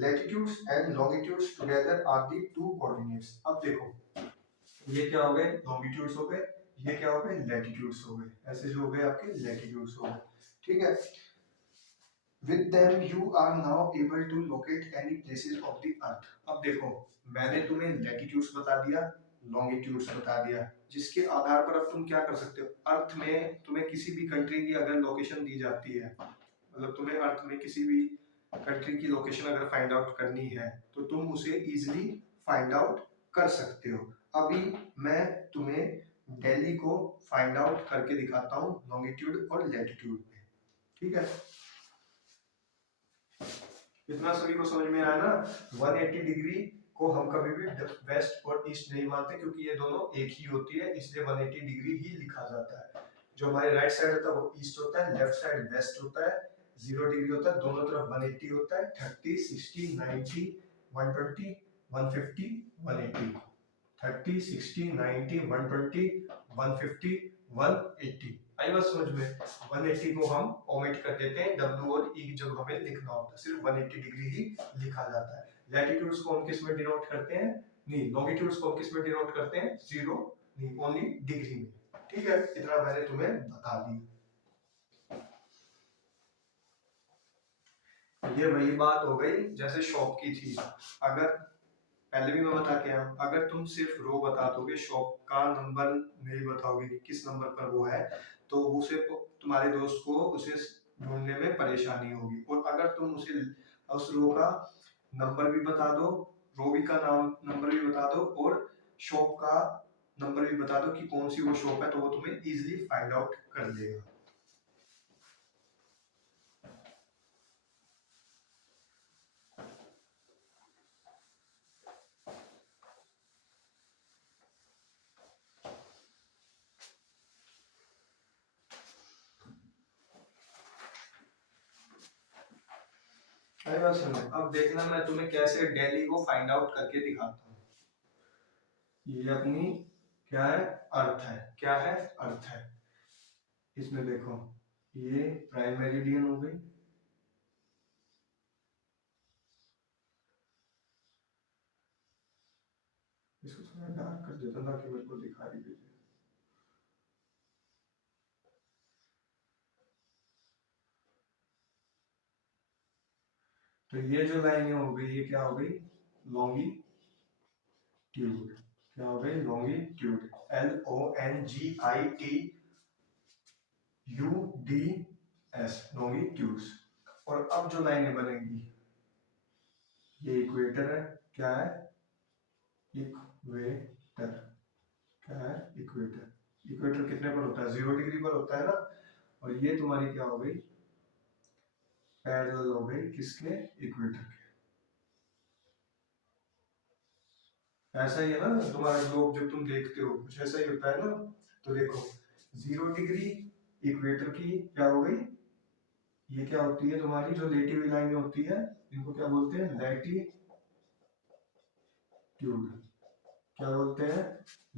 Latitudes and longitudes together are the two coordinates. अब देखो ये क्या हो गए, लॉन्गिट्यूड्स हो गए, ये क्या हो गए, लैटिट्यूड्स हो गए, ऐसे जो हो गए आपके लैटिट्यूड्स हो गए, ठीक है। With them you are now able to locate any places of the earth। अब देखो मैंने तुम्हें लैटिट्यूड्स बता दिया, लॉन्गिट्यूड्स बता दिया, जिसके आधार पर अब तुम क्या कर सकते हो, अर्थ में तुम्हें किसी भी कंट्री की अगर लोकेशन दी जाती है, मतलब तुम्हें अर्थ में किसी भी कंट्री की लोकेशन अगर फाइंड आउट करनी है तो तुम उसे इजीली फाइंड आउट कर सकते हो। अभी मैं तुम्हें दिल्ली को फाइंड आउट करके दिखाता हूँ लॉन्गिट्यूड और लैटिट्यूड में, ठीक है। इतना सभी को समझ में आया ना। 180 डिग्री को हम कभी भी वेस्ट और ईस्ट नहीं मानते क्योंकि ये दोनों एक ही होती है, इसलिए 180 डिग्री ही लिखा जाता है। जो हमारे राइट साइड होता है वो ईस्ट होता है, लेफ्ट साइड वेस्ट होता है, 0 डिग्री होता है, दोनों तरफ 180 होता है, 30, 60, 90, 120, 150, 180, 30, 60, 90, 120, 150, 180। आई बात समझ में। 180 को हम ओमिट कर देते हैं, W और E जब हमें लिखना होता है सिर्फ 180 डिग्री ही लिखा जाता है। लैटिट्यूड्स को हम किस में डिनोट करते हैं, नहीं लॉन्गिट्यूड्स को हम किस में डिनोट करते हैं, 0 नहीं ओनली डिग्री में, ठीक है। इतना मैंने तुम्हें बता दिया। ये वही बात हो गई जैसे शॉप की थी, अगर पहले भी मैं बता के आया, अगर तुम सिर्फ रो बता दोगे, शॉप का नंबर नहीं बताओगे कि किस नंबर पर वो है, तो उसे तुम्हारे दोस्त को उसे ढूंढने में परेशानी होगी। और अगर तुम उसे उस रो का नंबर भी बता दो, रो भी का नाम नंबर भी बता दो और शॉप का नंबर भी बता दो कि कौन सी वो शॉप है, तो वो तुम्हें इजीली फाइंड आउट कर देगा। अब देखना मैं तुम्हें कैसे दिल्ली को फाइंड आउट करके दिखाता हूँ। ये अपनी क्या है, अर्थ है, क्या है, अर्थ है। इसमें देखो ये प्राइम मेरिडियन हो गई, इसको थोड़ा डार्क कर देता ना कि मेरे को दिखाई दे। तो ये जो लाइन हो गई ये क्या हो गई, लॉन्गिट्यूड, क्या हो गई, लॉन्गिट्यूड, LONGITUDS, लॉन्गिट्यूड्स। और अब जो लाइनें बनेगी ये इक्वेटर है, क्या है, इक्वेटर, क्या है, इक्वेटर। इक्वेटर कितने पर होता है, 0 डिग्री पर होता है ना। और ये तुम्हारी क्या हो गई, पैरेलल हो गई किसके, इक्वेटर के। ऐसा ही है ना तुम्हारा ग्लोब जब तुम देखते हो कुछ ऐसा ही होता है ना। तो देखो 0 डिग्री इक्वेटर की क्या हो गई, ये क्या होती है तुम्हारी जो लेटी हुई लाइनें होती है, इनको क्या बोलते हैं, लैटिट्यूड, क्या बोलते हैं,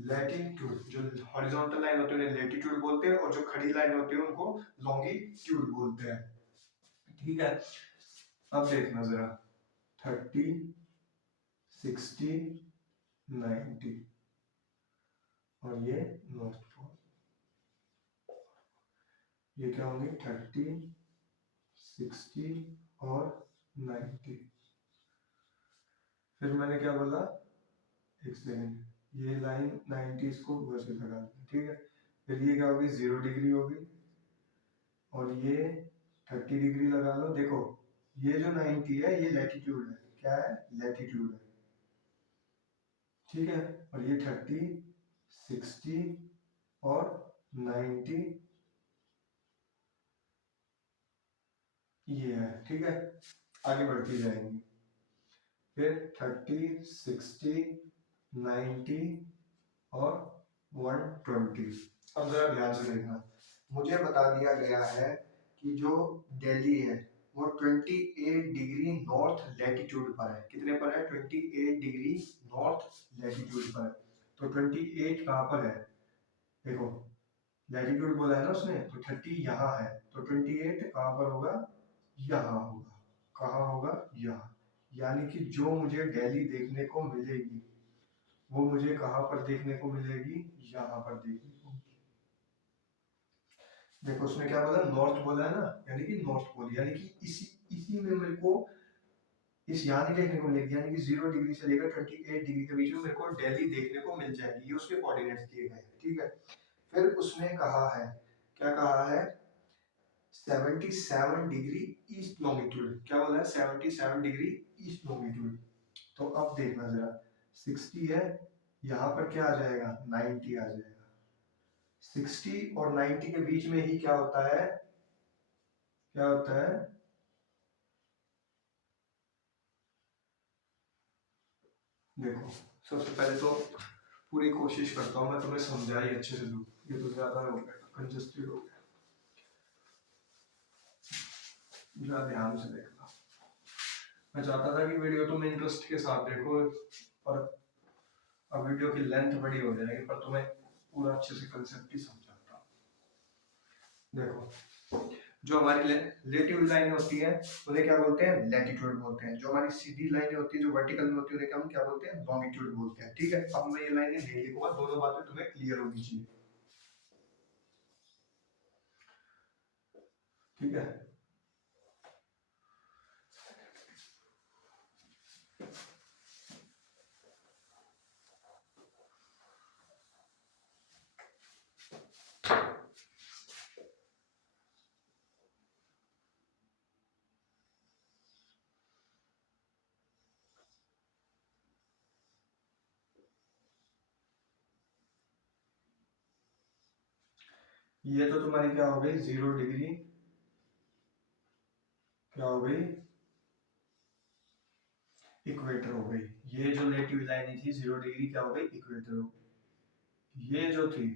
लैटिट्यूड। जो हॉरिजॉन्टल लाइन होती है उन्हें लैटिट्यूड बोलते हैं और जो खड़ी लाइन होती है उनको लॉन्गिट्यूड बोलते हैं, ठीक है। अब देखना जरा 30, 60, 90 और ये नॉर्थ पोल, ये क्या होंगे 30, 60 और 90। फिर मैंने क्या बोला, एक सेकेंड, ये लाइन 90 इसको वैसे लगा दें, ठीक है। फिर ये क्या होगी, 0 डिग्री होगी और ये 30 डिग्री लगा लो। देखो ये जो 90 है ये लैटिट्यूड है, क्या है, लैटिट्यूड है, ठीक है। और ये 30, 60 और 90 ये है, ठीक है। आगे बढ़ती जाएंगी, फिर 30, 60, 90 और 120। अब जरा ध्यान से देखना, मुझे बता दिया गया है कि जो दिल्ली है वो 28 डिग्री नॉर्थ लैटिट्यूड पर है। कितने पर है, 28 डिग्री नॉर्थ लैटिट्यूड पर है। तो 28 कहाँ पर है, देखो लैटिट्यूड बोला है ना उसने, तो 30 यहाँ है, तो 28 कहाँ पर होगा, यहाँ होगा, कहाँ होगा, यहाँ। यानी कि जो मुझे दिल्ली देखने को मिलेगी वो मुझे कहाँ पर देखने को मिलेगी, यहाँ पर देखने को। देखो उसने क्या बोला, नॉर्थ बोला है ना, यानी कि नॉर्थ पोल, यानी कि इसी इसी में मेरे को इस यहाँ नहीं देखने को मिलेगी, यानी कि 0 डिग्री से लेकर 28 डिग्री के बीच में मेरे को दिल्ली देखने को मिल जाएगी। ये उसके कोऑर्डिनेट्स दिए गए हैं, ठीक है। फिर उसने कहा है, क्या कहा है, 77 डिग्री ईस्ट लॉन्गिट्यूड, क्या बोला है, 77 डिग्री ईस्ट लॉन्गिट्यूड। तो अब देखना जरा, 60 है, यहाँ पर क्या आ जाएगा, 90 आ जाएगा। 60 और 90 के बीच में ही क्या होता है, क्या होता है, देखो सबसे पहले तो पूरी कोशिश करता हूँ मैं तुम्हें समझाई अच्छे से दूँ, ये तो ज्यादा हो गया, कंजस्टेड हो गया, जरा ध्यान से देखना। मैं चाहता था कि वीडियो तुम इंटरेस्ट के साथ देखो, पर अब वीडियो की लेंथ बड़ी हो जाएगी, पर तुम्हें पूरा अच्छे से कंसेप्ट ही समझाता हूँ। देखो जो हमारी लेटिव लाइन होती है उन्हें क्या बोलते हैं, लैटिट्यूड बोलते हैं। जो हमारी सीधी लाइनें होती है, जो वर्टिकल में होती है, उन्हें हम क्या बोलते हैं, लॉन्गिट्यूड बोलते हैं, ठीक है। अब मैं ये लाइनें नहीं लिखूंगा, दोनों बातें तुम्हें क्लियर होनी चाहिए, ठीक है। ये तो तुम्हारी क्या हो गई, 0 डिग्री, क्या हो गई, इक्वेटर हो गई। ये जो लेटिव लाइन थी 0 डिग्री, क्या हो गई, इक्वेटर हो गई। ये जो थी,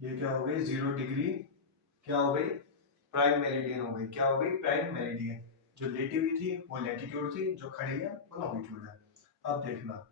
ये क्या हो गई, 0 डिग्री, क्या हो गई, प्राइम मेरिडियन हो गई। क्या हो गई, प्राइम मेरिडियन। जो लेटी हुई थी वो लैटिट्यूड थी, जो खड़ी है वो लॉन्गिट्यूड है। अब देखना,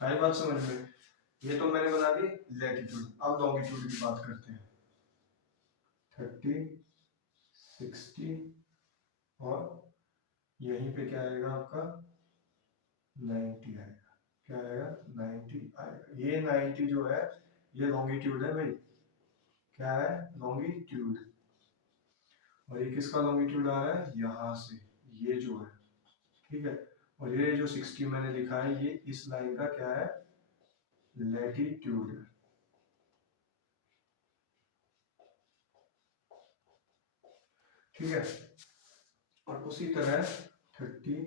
आई बात समझ में। ये तो मैंने बना दी लैटिट्यूड, अब लॉन्गिट्यूड की बात करते हैं। 30, 60 और यहीं पे क्या आएगा आपका, 90 आएगा। क्या आएगा, 90 आएगा। ये 90 जो है ये लॉन्गिट्यूड है भाई, क्या है, लॉन्गिट्यूड। और ये किसका लॉन्गिट्यूड आ रहा है, यहाँ से, ये जो है, ठीक है। और ये जो 60 मैंने लिखा है, ये इस लाइन का क्या है, लैटिट्यूड, ठीक है। और उसी तरह 30,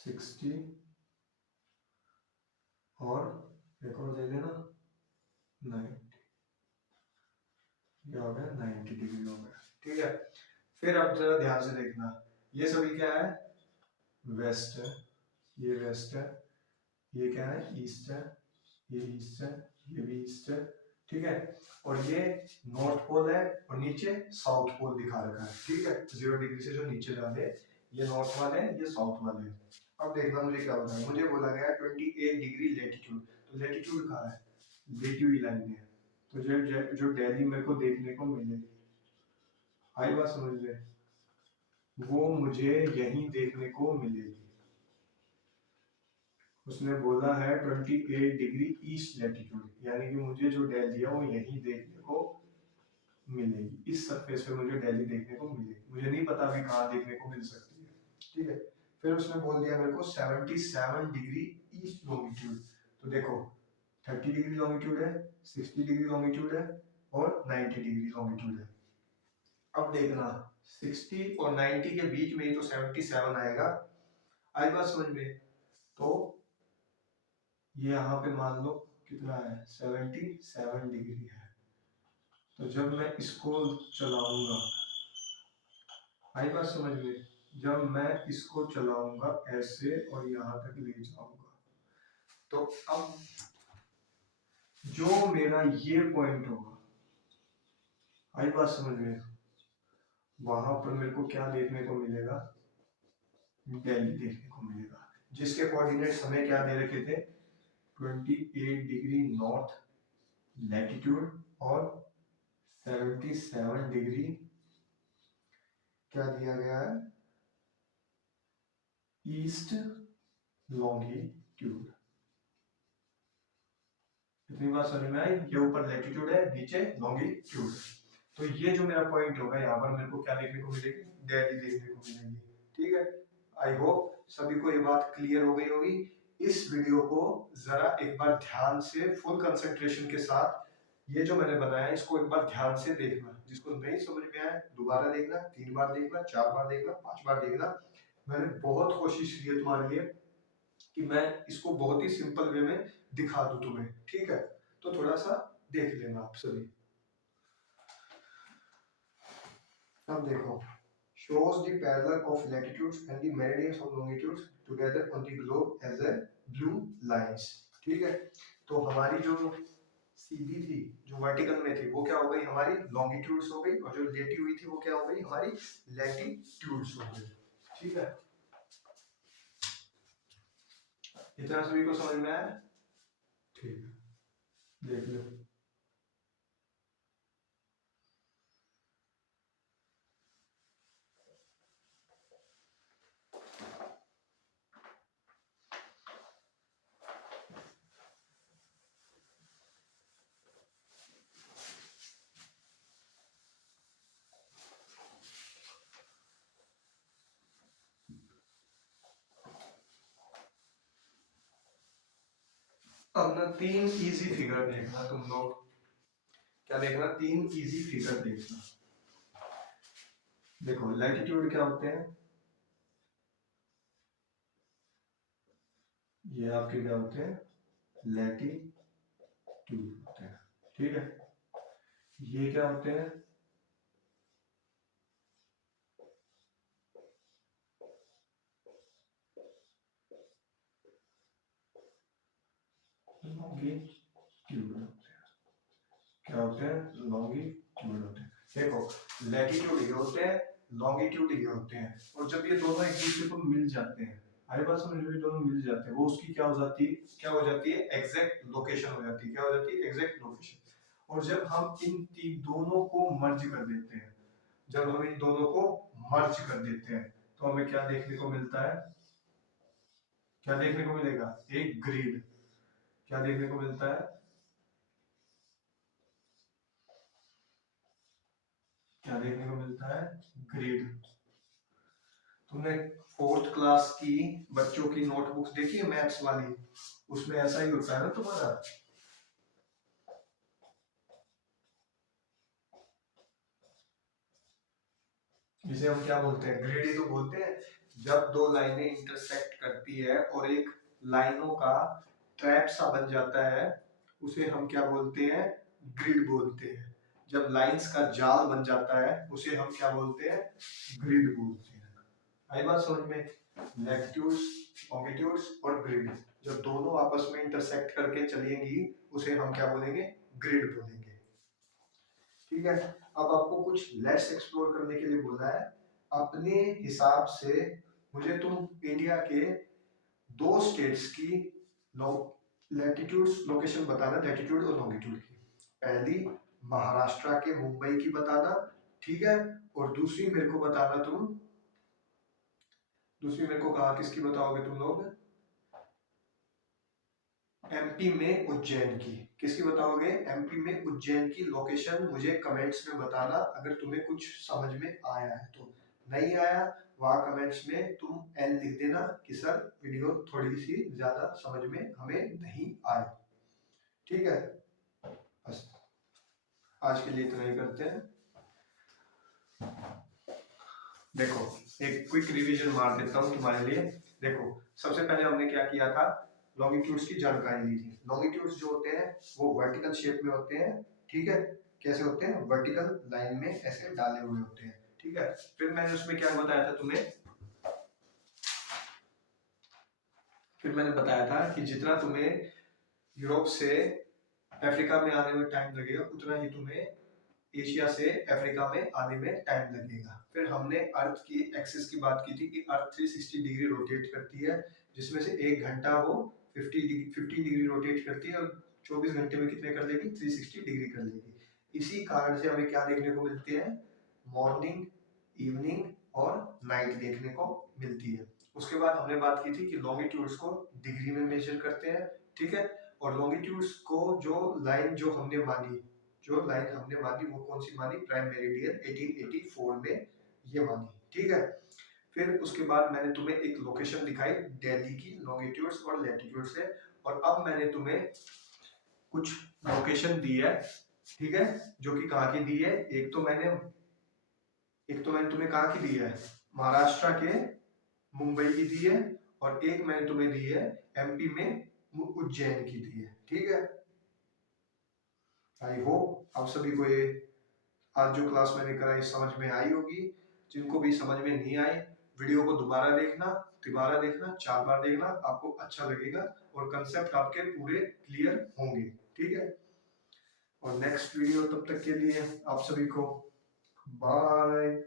60 और एक और दे देना 90, ये हो गया 90 डिग्री हो गया, ठीक है। फिर अब जरा ध्यान से देखना, ये सभी क्या है, वेस्ट है, ये वेस्ट है, ये क्या है, ईस्ट है, ये ईस्ट है, ये भी ईस्ट है, ठीक है। और ये नॉर्थ पोल है, और नीचे साउथ पोल दिखा रखा है, ठीक है। 0 डिग्री से जो नीचे जा रहे हैं, ये नॉर्थ वाले हैं, ये साउथ वाले हैं। अब देखना मुझे क्या होता है, मुझे बोला गया 28 डिग्री लेटीट्यूड, तो लेटीट्यूड कहाँ है, लेटी हुई लाइन है। तो जो जो दिल्ली मेरे को देखने को मिले, आई बात समझ ले, वो मुझे यहीं देखने को मिलेगी। उसने बोला है 28 डिग्री ईस्ट लेटीट्यूड, यानी कि मुझे जो दिल्ली है वो यहीं देखने को मिलेगी, इस सरफेस पे मुझे दिल्ली देखने को मिलेगी। मुझे नहीं पता अभी कहाँ देखने को मिल सकती है, ठीक है। फिर उसने बोल दिया मेरे को 77 डिग्री ईस्ट लॉन्गिट्यूड। तो देखो 30 डिग्री लॉन्गिट्यूड है, 60 डिग्री लॉन्गिट्यूड है, और 90 डिग्री लॉन्गिट्यूड है। अब देखना 60 और 90 के बीच में ही तो 77 आएगा, आई बात समझ में। तो ये यहाँ पे मान लो कितना है, 77 डिग्री है। तो जब मैं इसको चलाऊंगा, आई बात समझ में, जब मैं इसको चलाऊंगा ऐसे और यहाँ तक ले जाऊंगा, तो अब जो मेरा ये पॉइंट होगा, आई बात समझ में, वहां पर मेरे को क्या देखने को मिलेगा, दिल्ली देखने को मिलेगा, जिसके कोऑर्डिनेट्स हमें क्या दे रखे थे, 28 डिग्री नॉर्थ लैटिट्यूड और 77 डिग्री क्या दिया गया है, ईस्ट लॉन्गिट्यूड। इतनी बात समझ में आई, ये ऊपर लैटिट्यूड है, नीचे लॉन्गिट्यूड। तो ये जो मेरा पॉइंट होगा यहाँ पर मेरे को क्या देखने को मिलेगी, दिल्ली देखने को मिलेगी। ठीक है, आई होप सभी को ये बात क्लियर हो गई होगी। इस वीडियो को जरा एक बार ध्यान से फुल कंसंट्रेशन के साथ, ये जो मैंने बनाया इसको एक बार ध्यान से देखना, जिसको नहीं समझ में आया दोबारा देखना, 3 बार देखना, 4 बार देखना, 5 बार देखना। मैंने बहुत कोशिश की है तुम्हारे लिए कि मैं इसको बहुत ही सिंपल वे में दिखा दूं तुम्हें। ठीक है, तो थोड़ा सा देख लेना आप सभी। अब देखो, shows the parallel of latitudes and the meridians of longitudes together on the globe as a blue lines। ठीक है, तो हमारी जो सीधी थी, जो वर्टिकल में थी, वो क्या हो गई हमारी लॉन्गिट्यूड्स हो गई, और जो लेटी हुई थी वो क्या हो गई हमारी लैटिट्यूड्स हो गई। ठीक है, इतना सभी को समझ में आया? ठीक है, देख लो। अब ना 3 इजी फिगर देखना तुम लोग, क्या देखना, 3 इजी फिगर देखना। देखो लैटिट्यूड क्या होते हैं, ये आपके क्या होते हैं, लैटिट्यूड होते हैं। ठीक है, ये क्या होते हैं, लॉन्गिट्यूड होते हैं। क्या होते हैं, लॉन्गिट्यूड होते हैं। देखो लैटिट्यूड ये होते हैं, लॉन्गिट्यूड ये होते हैं, और जब ये दोनों एक दूसरे को मिल जाते हैं, हमारे पास समझ में, दोनों मिल जाते हैं, वो उसकी क्या हो जाती है, क्या हो जाती है, एग्जैक्ट लोकेशन हो जाती है। क्या हो जाती है, एग्जैक्ट लोकेशन। और जब हम इन दोनों को मर्ज कर देते हैं, जब हम इन दोनों को मर्ज कर देते हैं, तो हमें क्या देखने को मिलता है, क्या देखने को मिलेगा, एक ग्रिड। क्या देखने को मिलता है, क्या देखने को मिलता है, ग्रिड। तुमने 4th क्लास की बच्चों की नोटबुक्स देखी है मैथ्स वाली, उसमें ऐसा ही होता है ना तुम्हारा, जिसे हम क्या बोलते हैं, ग्रिड ही तो बोलते हैं। जब दो लाइनें इंटरसेक्ट करती है और एक लाइनों का ट्रैप सा बन जाता है, उसे हम क्या बोलते हैं, ग्रिड बोलते हैं। जब लाइंस का जाल बन जाता है उसे हम क्या बोलते हैं, ग्रिड बोलते हैं। आई बात समझ में, लैटिट्यूड्स, लॉन्गिट्यूड्स और ग्रिड जब दोनों आपस में इंटरसेक्ट करके चलेंगी, उसे हम क्या बोलेंगे, ग्रिड बोलेंगे। ठीक है, अब आपको कुछ लेट्स एक्सप्लोर करने के लिए बोला है। अपने हिसाब से मुझे तुम इंडिया के 2 स्टेट्स की लैटिट्यूड्स लोकेशन बताना, लैटिट्यूड और लॉन्गिट्यूड की। पहली महाराष्ट्र के मुंबई की बताना, ठीक है, और दूसरी मेरे को बताना तुम, दूसरी मेरे को कहा किसकी बताओगे तुम लोग, एमपी में उज्जैन की। किसकी बताओगे, एमपी में उज्जैन की लोकेशन मुझे कमेंट्स में बताना, अगर तुम्हें कुछ समझ में आया है तो। नहीं आया, वहां कमेंट्स में तुम एल लिख देना कि सर वीडियो थोड़ी सी ज्यादा समझ में हमें नहीं आई। ठीक है, बस आज के लिए इतना ही करते हैं। देखो एक क्विक रिवीजन मार देता हूँ तुम्हारे लिए। देखो सबसे पहले हमने क्या किया था, लॉन्गिट्यूड्स की जानकारी ली थी। लॉन्गिट्यूड्स जो होते हैं वो वर्टिकल शेप में होते हैं। ठीक है, कैसे होते हैं, वर्टिकल लाइन में ऐसे डाले हुए होते हैं। ठीक है, फिर मैंने उसमें क्या बताया था तुम्हें, फिर मैंने बताया था कि जितना तुम्हें यूरोप से अफ्रीका में आने में टाइम लगेगा उतना ही तुम्हें एशिया से अफ्रीका में आने में टाइम लगेगा। फिर हमने अर्थ की एक्सिस की बात की थी कि अर्थ 360 डिग्री रोटेट करती है, जिसमें से 1 घंटा वो 50 डिग्री रोटेट करती है और 24 घंटे में कितने कर लेगी, 360 डिग्री कर लेगी। इसी कारण से हमें क्या देखने को मिलते हैं, मॉर्निंग, इवनिंग और नाइट देखने को मिलती है। उसके बाद हमने बात की थी कि लॉन्गिट्यूड्स को डिग्री में मेजर करते हैं, ठीक है। और लॉन्गिट्यूड्स को जो लाइन हमने मानी वो कौन सी मानी, प्राइम मेरिडियन 1884 में ये मानी, ठीक है। फिर उसके बाद मैंने तुम्हें एक लोकेशन दिखाई दिल्ली की लॉन्गिट्यूड्स और लैटिट्यूड से, और अब मैंने तुम्हें कुछ लोकेशन दी है, ठीक है, जो कि कहाँ की दी है। एक तो मैंने तुम्हें कहाँ की दी है, महाराष्ट्र के मुंबई की दी है, और एक मैंने तुम्हें दी है एमपी में उज्जैन की दी है, ठीक है। आई होप आप सभी को ये आज जो क्लास मैंने कराई समझ में आई होगी। जिनको भी समझ में नहीं आई, वीडियो को दोबारा देखना, 4 बार देखना, आपको अच्छा लगेगा और कंसेप्ट आपके पूरे क्लियर होंगे, ठीक है। और नेक्स्ट वीडियो तब तक के लिए आप सभी को बाय।